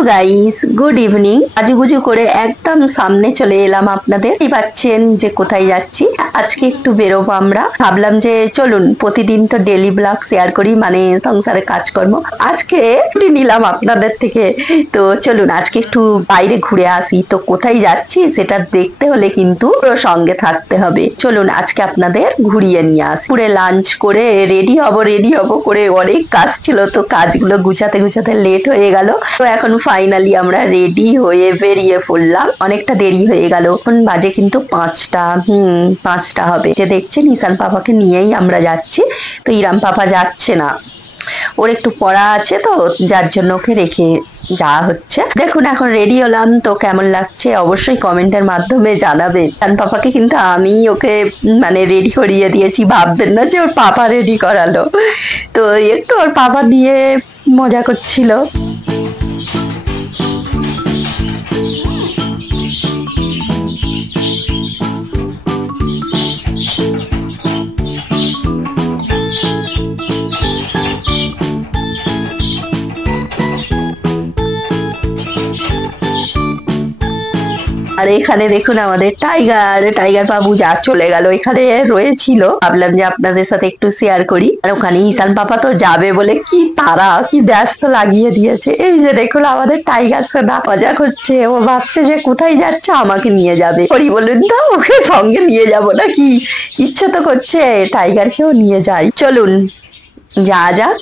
Hello guys, good evening. সাজুগুজু করে একদম সামনে চলে এলাম আপনাদের। পাচ্ছেন যে কোথায় যাচ্ছি। আজকে একটু বেরোবো আমরা। ভাবলাম যে চলুন প্রতিদিন তো ডেলি ব্লগ শেয়ার করি, মানে সংসারে কাজকর্ম। আজকে ছুটি নিলাম আপনাদের থেকে, তো চলুন আজকে একটু বাইরে ঘুরে আসি। তো কোথায় যাচ্ছি সেটা দেখতে হলে কিন্তু পুরো সঙ্গে থাকতে হবে। চলুন আজকে আপনাদের ঘুরিয়ে নিয়ে আসি। পুরে লাঞ্চ করে রেডি হব করে অনেক কাজ ছিল, তো কাজগুলো গুছাতে গুছাতে লেট হয়ে গেল। তো এখন ফাইনালি আমরা রেডি হয়ে বেরিয়ে পড়লাম। অনেকটা দেরি হয়ে গেল, এখন বাজে কিন্তু 5টা। 5টা হবে। যে দেখছেন ঈশান পাপাকে নিয়েই আমরা যাচ্ছি। তো ইরাম পাপা যাচ্ছে না, ওর একটু পড়া আছে, তো যার জন্য ওকে রেখে যাওয়া হচ্ছে। দেখুন এখন রেডি হলাম, তো কেমন লাগছে অবশ্যই কমেন্টের মাধ্যমে জানাবে। ঈশান পাপাকে কিন্তু আমি ওকে মানে রেডি করিয়ে দিয়েছি, ভাববেন না যে ওর পাপা রেডি করালো। তো একটু ওর পাপা নিয়ে মজা করছিল। আর এখানে দেখুন আমাদের টাইগার বাবু যা চলে গেল, এখানে রয়েছিল, ভাবলাম যে আপনাদের সাথে একটু শেয়ার করি। আর ওখানে ঈশান পাপা তো যাবে বলে কি তারা, কি ব্যস্ত লাগিয়ে দিয়েছে। এই যে দেখুন আমাদের টাইগার সোনা মজা করছে, ও ভাবছে যে কোথায় যাচ্ছে, আমাকে নিয়ে যাবে। করি বলুন তো, ওকে সঙ্গে নিয়ে যাবো নাকি? ইচ্ছে তো করছে টাইগারকেও নিয়ে যাই। চলুন যা যাক।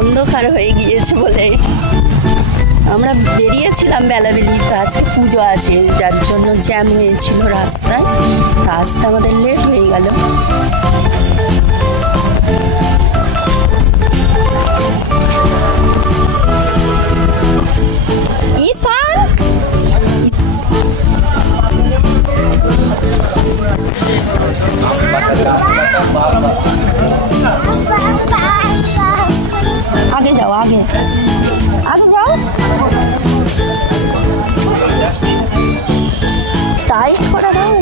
অন্ধকার হয়ে গিয়েছে বলে আমরা বেরিয়েছিলাম বেলাবেলি। তো আজকে পুজো আছে, যার জন্য জ্যাম হয়েছিল রাস্তায়, তো আসতে আমাদের লেট হয়ে গেল। आगे जाओ, आगे जाओ। टाइट করে দাও।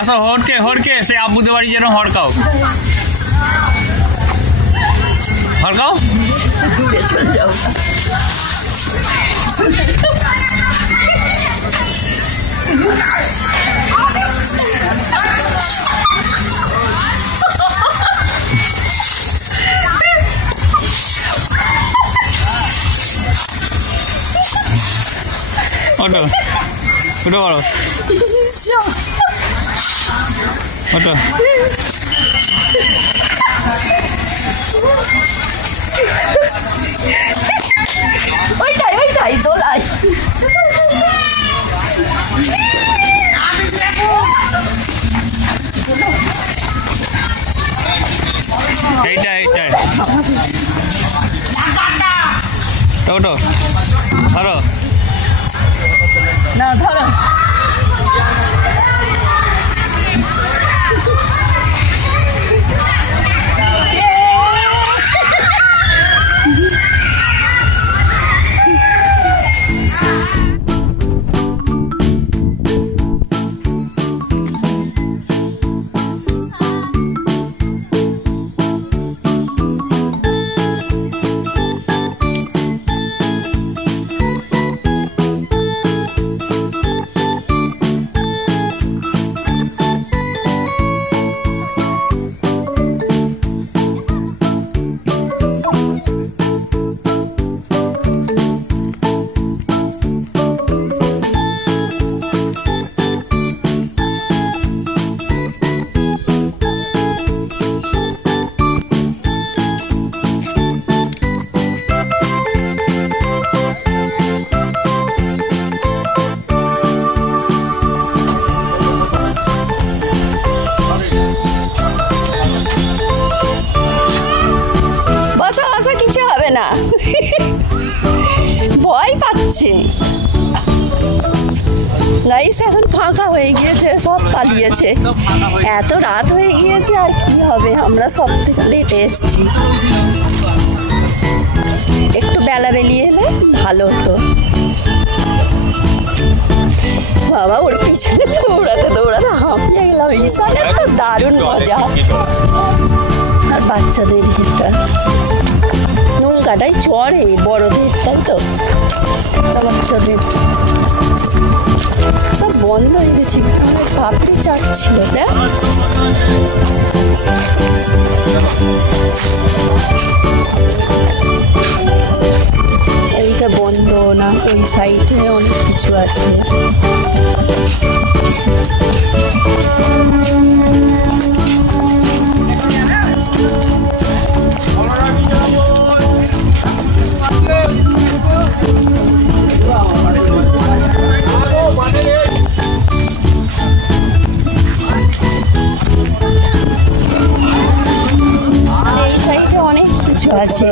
আসো হড়কে সে আব্বুদের বাড়ি যেন হড়কাও দূরে চলে যাও। ওটো উঠে পড়ো ওটো ওইটাই দোলাই এইটাই ওটো ধরো না ধরো ভয় পাচ্ছে গাইস। এখন ফাঁকা হয়ে গিয়েছে, সব পালিয়েছে, এত রাত হয়ে গিয়েছে আর কি হবে, আমরা সব থেকে লেটে এসছি। একটু বেলা বেরিয়ে এলে ভালো হতো। বাবা ওর পিছনে দৌড়াতে হাঁপিয়ে গেলাম। ঈশানে তো দারুণ মজা। আর বাচ্চাদের এটা নৌকাটাই চড়ে বড়দের, তাই তো বাচ্চাদের সব বন্ধ হয়ে গেছে। পাপড়ি চাট ছিল না, এইটা বন্ধ না, ওই সাইডে অনেক কিছু আছে। আছে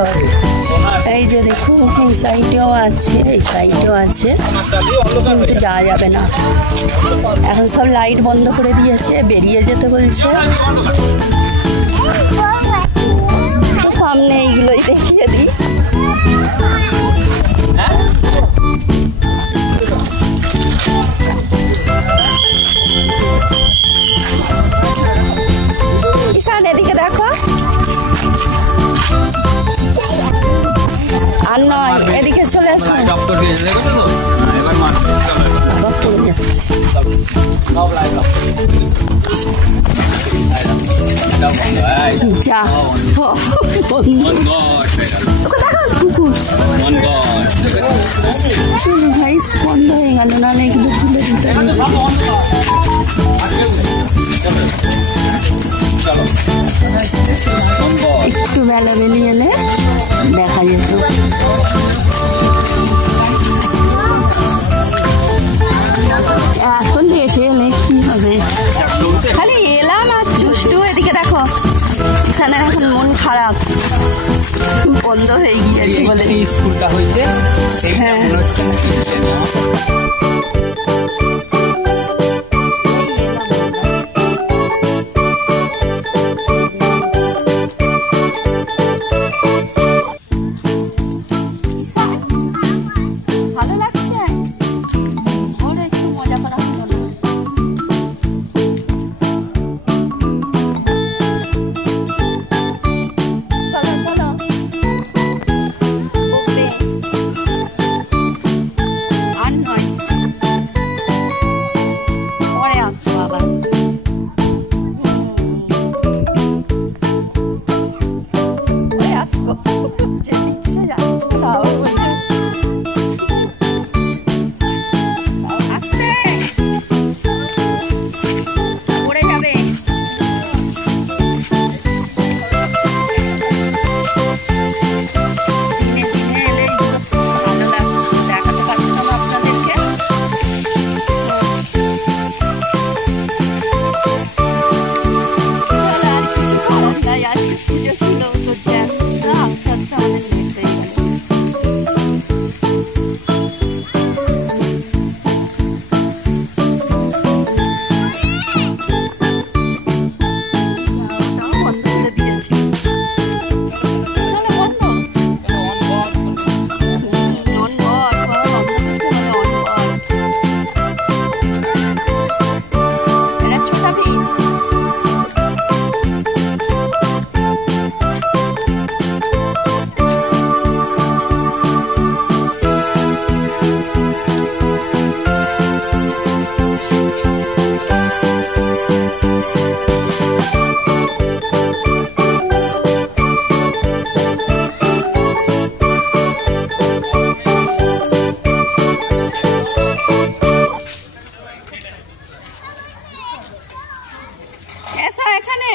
এই যে দেখুন, এই সাইডেও আছে, এই সাইডেও আছে, কিন্তু যাওয়া যাবে না। এখন সব লাইট বন্ধ করে দিয়েছে, বেরিয়ে যেতে বলছে। সামনে এইগুলোই দেখিয়ে দিই। ঈশান এদিকে দেখো, আর নয় বাবা পড়ে যাচ্ছে। যা ভাই বন্ধ হয়ে গেল, নাহলে এগুলো খুলে দিতে হবে। একটু বেলা বেরিয়ে এলে দেখা যেত। এত লেট এলে কি হবে, খালি এলাম আর চুষ্টু। এদিকে দেখো, এখানে এখন মন খারাপ, বন্ধ হয়ে গিয়েছে বলে। স্কুলটা হয়েছে, হ্যাঁ ভালো লাগছে, ওর একটু মজা করা হলো না। চলো চলো, ওকে আর নয়, পরে আসবো আবার। পরে আসবো, যে ইচ্ছে যাচ্ছে তাও বলছে। পড়ে যাবে। দেখাতে পারছিলাম আপনাদেরকে। আর কিছু করার নাই, আজকে পুজো ছিল, তো জ্যাম ছিল, আস্তে আস্তে আমাদের লেট হয়ে গেল। ওটাও বন্ধ করে দিয়েছি। চলো বন্ধ। অন বল, বন্ধ করতে হবে, অন বল। এটা ছোটাবি? এসো এখানে।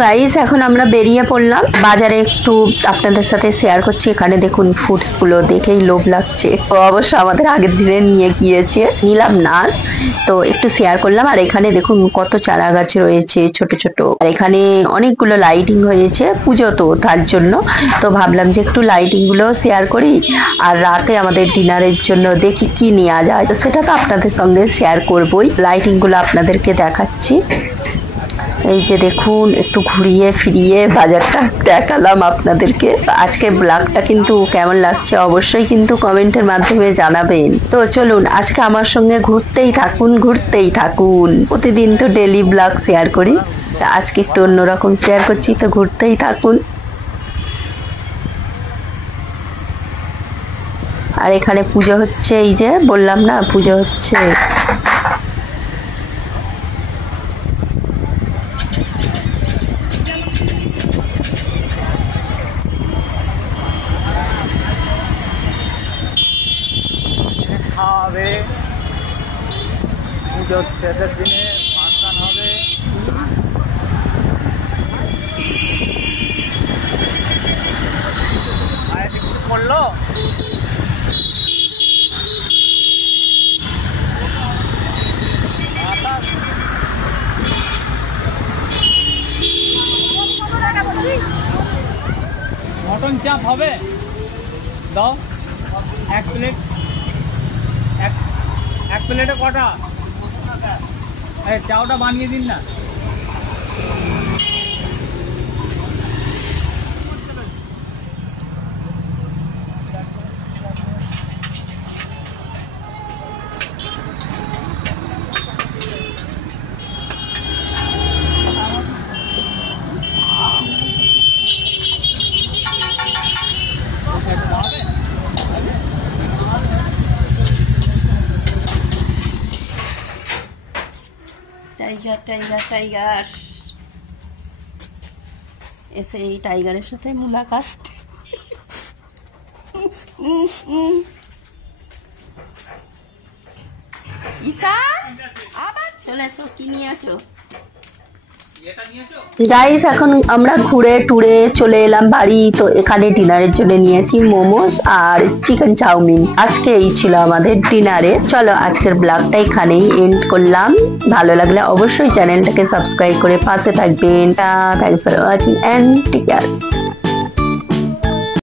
গাইস এখন আমরা বেরিয়ে পড়লাম বাজারে, একটু আপনাদের সাথে শেয়ার করছি। এখানে দেখুন ফুডস গুলো দেখেই লোভ লাগছে, তো অবশ্য আমাদের আগের দিনে নিয়ে গিয়েছে, নিলাম না, তো একটু শেয়ার করলাম। আর এখানে দেখুন কত চারা গাছ রয়েছে ছোট ছোট, আর এখানে অনেকগুলো লাইটিং হয়েছে, পুজো তো তার জন্য, তো ভাবলাম যে একটু লাইটিং গুলো শেয়ার করি। আর রাতে আমাদের ডিনারের জন্য দেখি কি নেওয়া যায়, তো সেটা তো আপনাদের সঙ্গে শেয়ার করবোই। লাইটিং গুলো আপনাদেরকে দেখাচ্ছি। এই যে দেখুন, একটু ঘুরিয়ে ফিরিয়ে বাজারটা দেখালাম আপনাদেরকে। আজকে ব্লগটা কিন্তু কেমন লাগছে অবশ্যই কিন্তু কমেন্টের মাধ্যমে জানাবেন। তো চলুন আজকে আমার সঙ্গে ঘুরতেই থাকুন, ঘুরতেই থাকুন। প্রতিদিন তো ডেলি ব্লগ শেয়ার করি, আজকে একটু অন্যরকম শেয়ার করছি, তো ঘুরতেই থাকুন। আর এখানে পুজো হচ্ছে, এই যে বললাম না পুজো হচ্ছে। খাওয়াবে, পুজোর শেষের দিনে ফাংশন হবে। মায়ের কিছু পড়লো, মটন চাপ হবে, দাও এক প্লেট। এক প্লেটে কটা? এই চাওটা বানিয়ে দিন না। টাইগার টাইগার টাইগার এসে এই টাইগারের সাথে মুলাকাত। ঈশান আবার চলে এসো, কি নিয়ে আছো? গাইস এখন আমরা ঘুরে টুরে চলে এলাম বাড়ি। তো এখানে ডিনারের জন্য নিয়েছি মোমোস আর চিকেন চাউমিন। আজকে এই ছিল আমাদের ডিনারে। চলো আজকের ব্লগটা এখানেই এন্ড করলাম। ভালো লাগলে অবশ্যই চ্যানেলটাকে সাবস্ক্রাইব করে পাশে থাকবেন। Thanks for watching and take care.